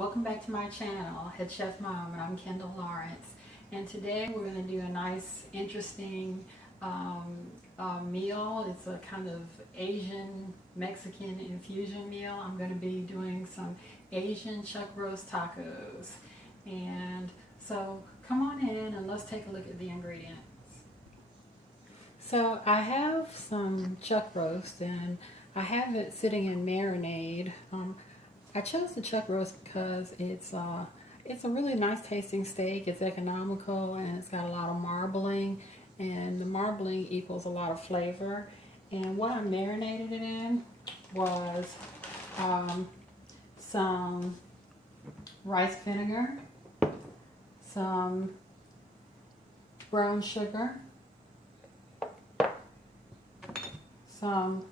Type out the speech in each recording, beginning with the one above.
welcome back to my channel, Head Chef Mom, and I'm Kendall Lawrence. And today we're going to do a nice, interesting meal. It's a kind of Asian Mexican infusion meal. I'm going to be doing some Asian chuck roast tacos. And so come on in and let's take a look at the ingredients. So I have some chuck roast and I have it sitting in marinade. I chose the chuck roast because it's a really nice tasting steak. It's economical and it's got a lot of marbling, and the marbling equals a lot of flavor. And what I marinated it in was some rice vinegar, some brown sugar, some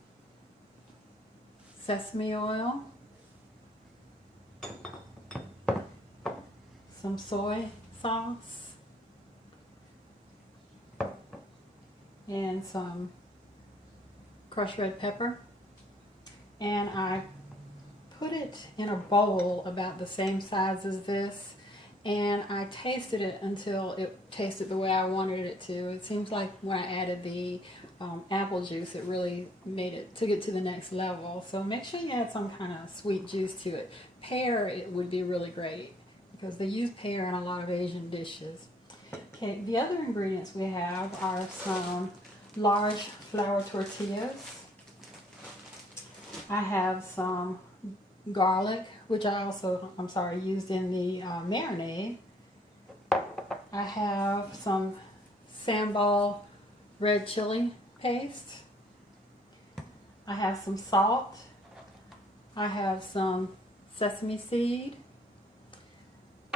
sesame oil, some soy sauce, and some crushed red pepper. And I put it in a bowl about the same size as this, and I tasted it until it tasted the way I wanted it to. It seems like when I added the apple juice, it really took it to the next level. So make sure you add some kind of sweet juice to it. Pear, it would be really great because they use pear in a lot of Asian dishes. Okay, the other ingredients we have are some large flour tortillas. I have some garlic, which I also, used in the marinade. I have some sambal red chili paste. I have some salt. I have some sesame seed.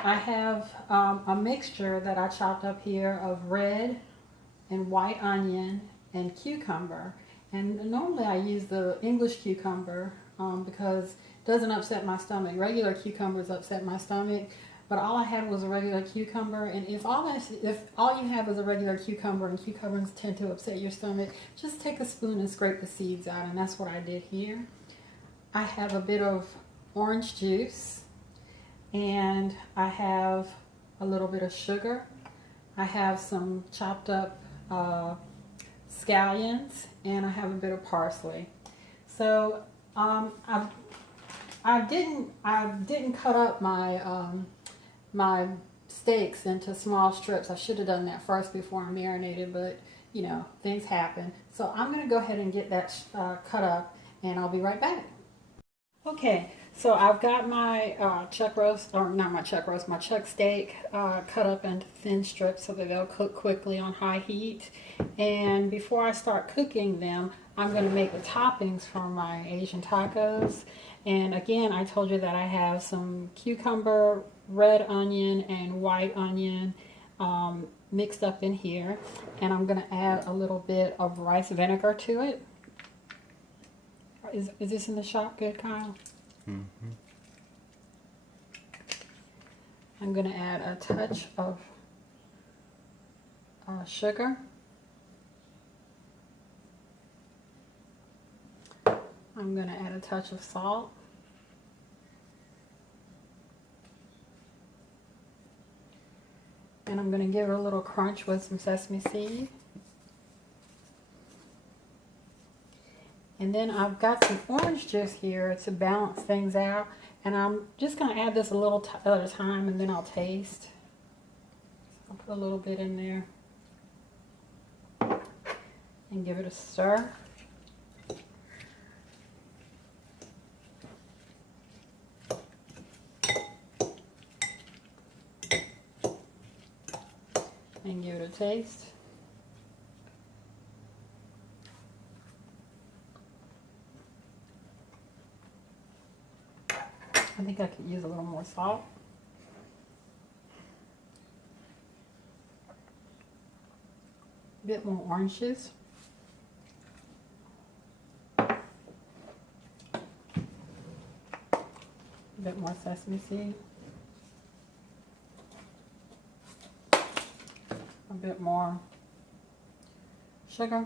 I have a mixture that I chopped up here of red and white onion and cucumber. And normally I use the English cucumber because it doesn't upset my stomach. Regular cucumbers upset my stomach, but all I had was a regular cucumber. And if all you have is a regular cucumber, and cucumbers tend to upset your stomach, just take a spoon and scrape the seeds out, and that's what I did here. I have a bit of orange juice, and I have a little bit of sugar. I have some chopped up scallions, and I have a bit of parsley. So I didn't cut up my steaks into small strips. I should have done that first before I marinated, but you know, things happen. So I'm going to go ahead and get that cut up, and I'll be right back. Okay, so I've got my chuck roast, or not my chuck roast, my chuck steak cut up into thin strips so that they'll cook quickly on high heat. And before I start cooking them, I'm going to make the toppings for my Asian tacos. And again, I told you that I have some cucumber, red onion, and white onion mixed up in here. And I'm going to add a little bit of rice vinegar to it. Is this in the shot good, Kyle? Mm-hmm. I'm going to add a touch of sugar. I'm going to add a touch of salt. And I'm going to give it a little crunch with some sesame seed. And then I've got some orange juice here to balance things out. And I'm just going to add this a little at a time, and then I'll taste. So I'll put a little bit in there and give it a stir. And give it a taste. I think I could use a little more salt. A bit more orange juice. A bit more sesame seed. A bit more sugar.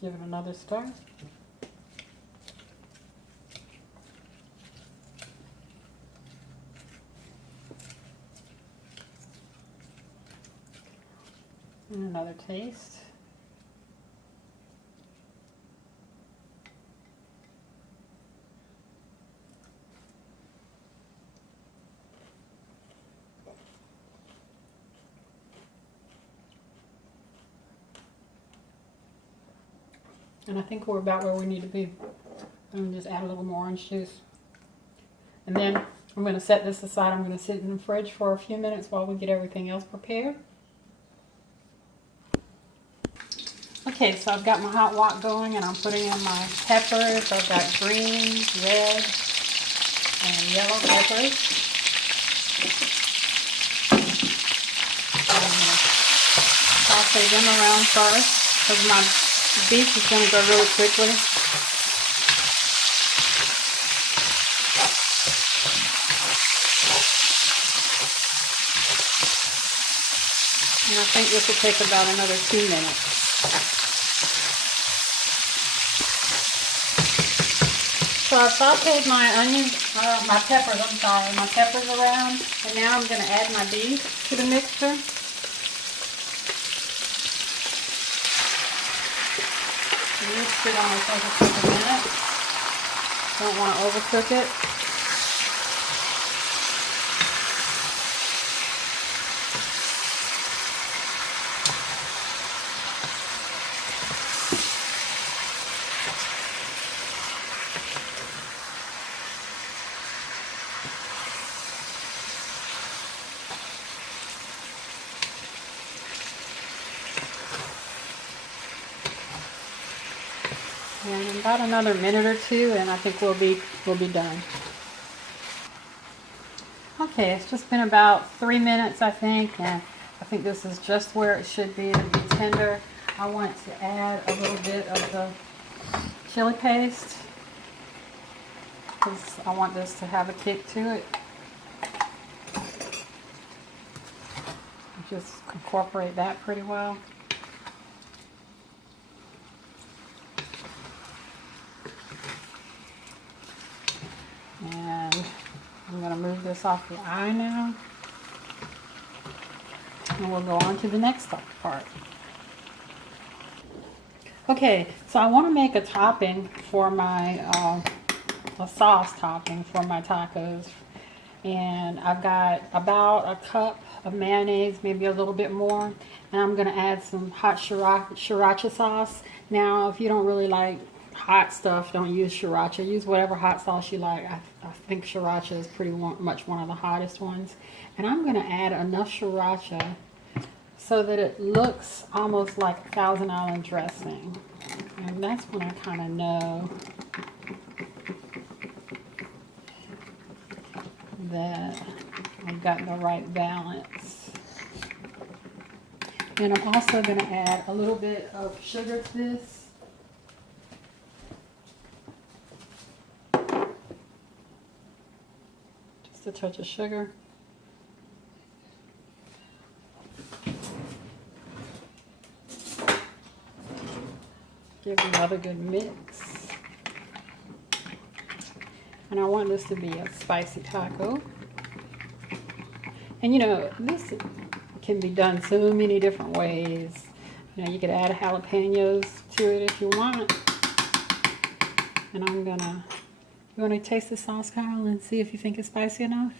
Give it another stir. And another taste. And I think we're about where we need to be. And just add a little more orange juice. And then I'm going to set this aside. I'm going to sit in the fridge for a few minutes while we get everything else prepared. Okay, so I've got my hot wok going and I'm putting in my peppers. I've got green, red, and yellow peppers. I'm going to saute them around first because my beef is going to go really quickly. And I think this will take about another 2 minutes. So I sauteed my onions, my peppers around, and now I'm going to add my beef to the mixture. And this should only take a couple minutes. Don't want to overcook it. And about another minute or two, and I think we'll be done. Okay, it's just been about 3 minutes, I think, and I think this is just where it should be to be tender. I want to add a little bit of the chili paste because I want this to have a kick to it. Just incorporate that pretty well. And I'm going to move this off the eye now. And we'll go on to the next part. Okay, so I want to make a topping for my, a sauce topping for my tacos. And I've got about a cup of mayonnaise, maybe a little bit more. And I'm going to add some hot sriracha sauce. Now, if you don't really like hot stuff, don't use sriracha. Use whatever hot sauce you like. I think sriracha is pretty much one of the hottest ones. And I'm going to add enough sriracha so that it looks almost like a Thousand Island dressing. And that's when I kind of know that I've got the right balance. And I'm also going to add a little bit of sugar to this. A touch of sugar. Give it another good mix. And I want this to be a spicy taco. And you know, this can be done so many different ways. You know, you could add jalapenos to it if you want. And I'm gonna, you want to taste the sauce, Kyle, and see if you think it's spicy enough?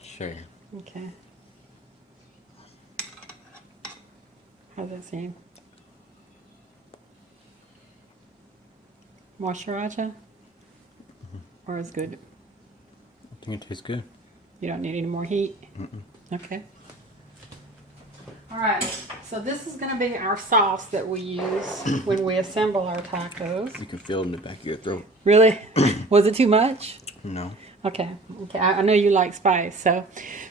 Sure. Okay. How's that seem? More sriracha? Or is good? I think it tastes good. You don't need any more heat? Mm-mm. Okay. Alright, so this is going to be our sauce that we use when we assemble our tacos. You can feel it in the back of your throat. Really? Was it too much? No. Okay. Okay. I know you like spice.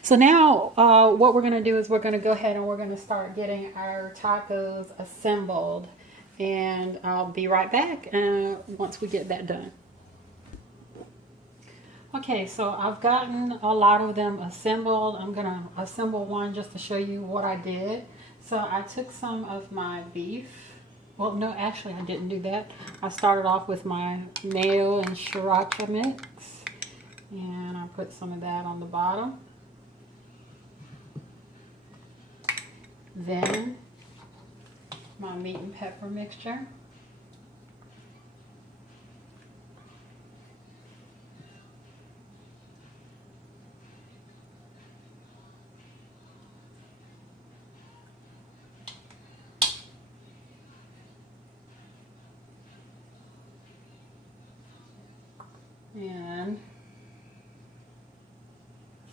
So now what we're going to do is we're going to go ahead and we're going to start getting our tacos assembled. And I'll be right back once we get that done. Okay, so I've gotten a lot of them assembled. I'm going to assemble one just to show you what I did. So I took some of my beef. Well, no, actually I didn't do that. I started off with my mayo and sriracha mix. And I put some of that on the bottom. Then my meat and pepper mixture. And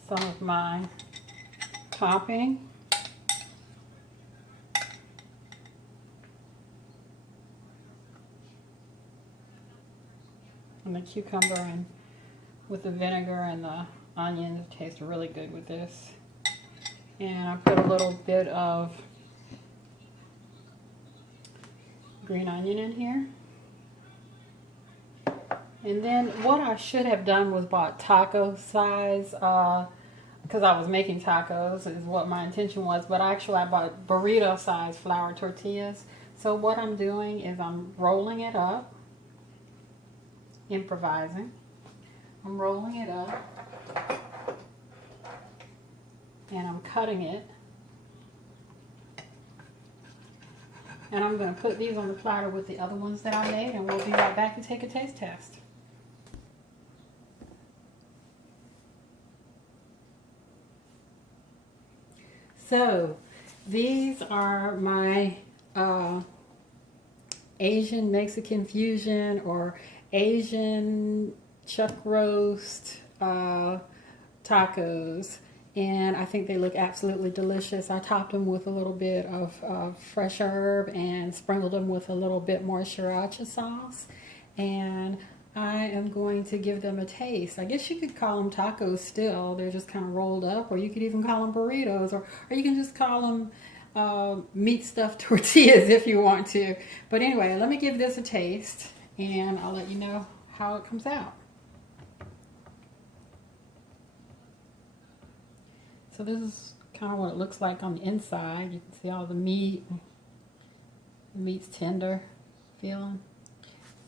some of my topping. And the cucumber and with the vinegar and the onions, it tastes really good with this. And I put a little bit of green onion in here. And then what I should have done was bought taco size, because I was making tacos is what my intention was, but actually I bought burrito size flour tortillas. So what I'm doing is I'm rolling it up, improvising. I'm rolling it up and I'm cutting it. And I'm going to put these on the platter with the other ones that I made, and we'll be right back to take a taste test. So these are my Asian Mexican fusion or Asian chuck roast tacos, and I think they look absolutely delicious. I topped them with a little bit of fresh herb and sprinkled them with a little bit more sriracha sauce, and I am going to give them a taste. I guess you could call them tacos still. They're just kind of rolled up, or you could even call them burritos, or you can just call them meat stuffed tortillas if you want to. But anyway, let me give this a taste and I'll let you know how it comes out. So this is kind of what it looks like on the inside. You can see all the meat. The meat's tender feeling.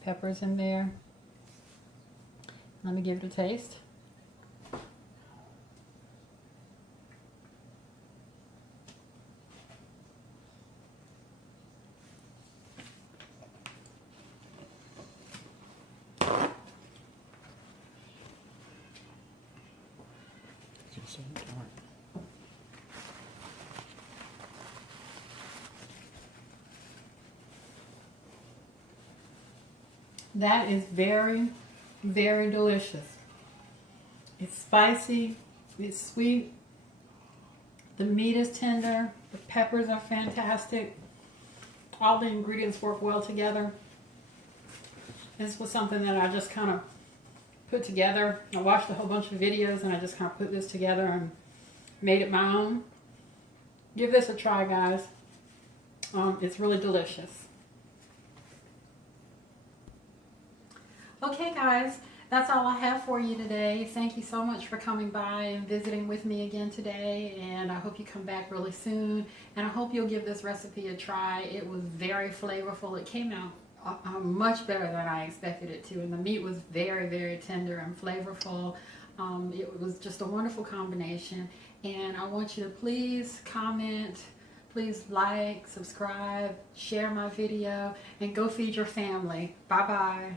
Peppers in there. Let me give it a taste. That is very, very delicious. It's spicy, it's sweet, the meat is tender, the peppers are fantastic, all the ingredients work well together. This was something that I just kind of put together. I watched a whole bunch of videos and I just kind of put this together and made it my own. Give this a try, guys. It's really delicious. Okay, guys, that's all I have for you today. Thank you so much for coming by and visiting with me again today, and I hope you come back really soon, and I hope you'll give this recipe a try. It was very flavorful. It came out much better than I expected it to, and the meat was very, very tender and flavorful. It was just a wonderful combination, and I want you to please comment, please like, subscribe, share my video, and go feed your family. Bye-bye.